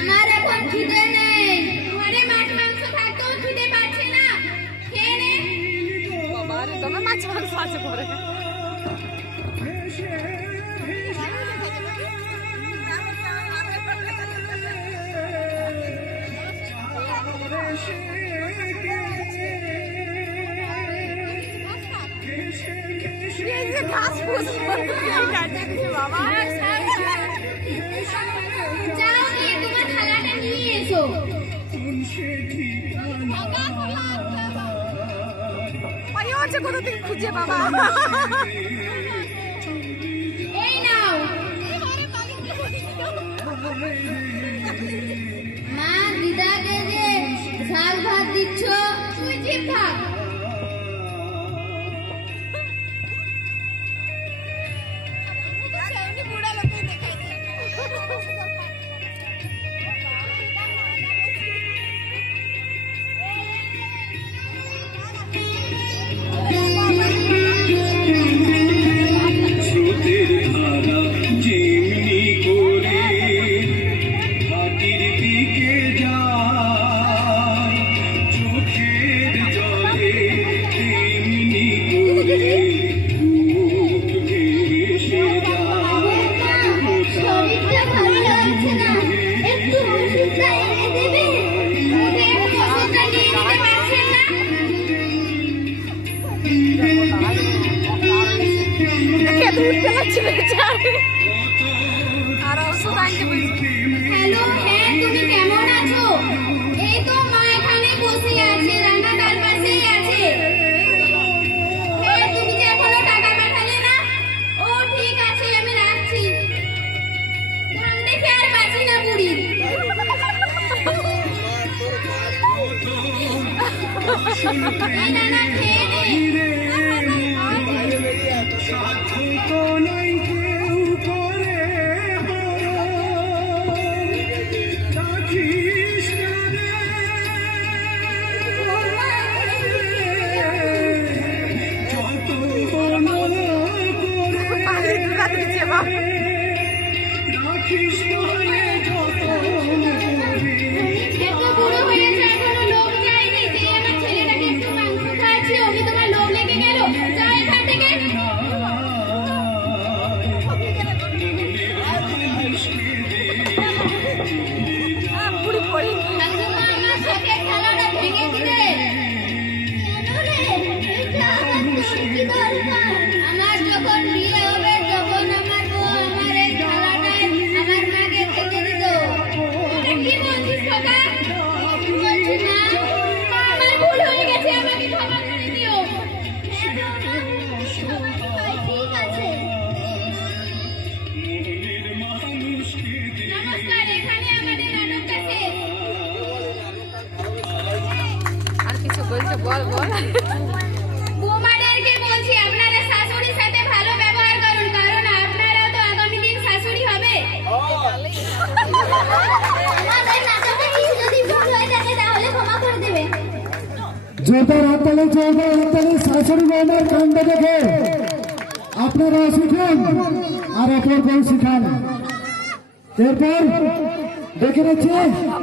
আমার এখন খিদে নেই, ঘরে মাছ মাংস থাকতেও খিদে পাচ্ছে না, খেয়ে নে। বাবা রে, তবে মাছ মাংস আছে ঘরে। ঘাস ফুস বাবা, যাও গিয়ে তোমার থালাটা নিয়ে এসো। হচ্ছে কোনোদিন খুঁজে বাবা। এই নাও। মা, দিদাকে যে ঝাল ভাত দিচ্ছ, তুই জিভ থাক। হ্যালো, হ্যাঁ, তুমি কেমন আছো? এই তো মা এখানে বসে আছে, রান্না তার পাশেই আছে। হ্যাঁ, তুমি যে এখনো টাকা পাঠালে না। ও ঠিক আছে, আমি রাখছি। ধান দেখে আর বাঁচি না বুড়ি। এই নানা, খেয়ে নে। এত বুড়ো হয়েছে, এখনো লোভ যায়নি যে আমার ছেলেটাকে একটু মাংস খাওয়াচ্ছি, অমনি তোমার লোভ লেগে গেল। যাও এখান থেকে। ঠাকুমা, আমার চোখের খেলাটা ভেঙে দিলে। কেন রে? এটা আমার তোর কি দরকার? আমার যখন বিয়ে হবে তখন আমার বউ আমার এই খেলাটায় আমার মাকে খেতে দিত। এটা কি বলছিস খোকা? বলছি না, আমার ভুল হয়ে গেছে, আমাকে ক্ষমা করে দিও। হ্যাঁ বৌমা, ঠিক আছে। নমস্কার, এখানে আমাদের নাটকটা শেষ। আর কিছু বলছে? বল বল। বৌমাদেরকে বলছি, আপনারা শাশুড়ির সাথে ভালো ব্যবহার করুন, কারণ আপনারাও তো আগামী দিন শাশুড়ি হবে। আমাদের নাটকে কিছু যদি ভুল হয়ে থাকে তাহলে ক্ষমা করে দেবেন। জোরদার হাততালি, জোরদার হাততালি শাশুড়ি বৌমার কাণ্ড দেখে আপনারা শিখুন আর অপরকেও শিখান। এরপর দেখে নিচ্ছি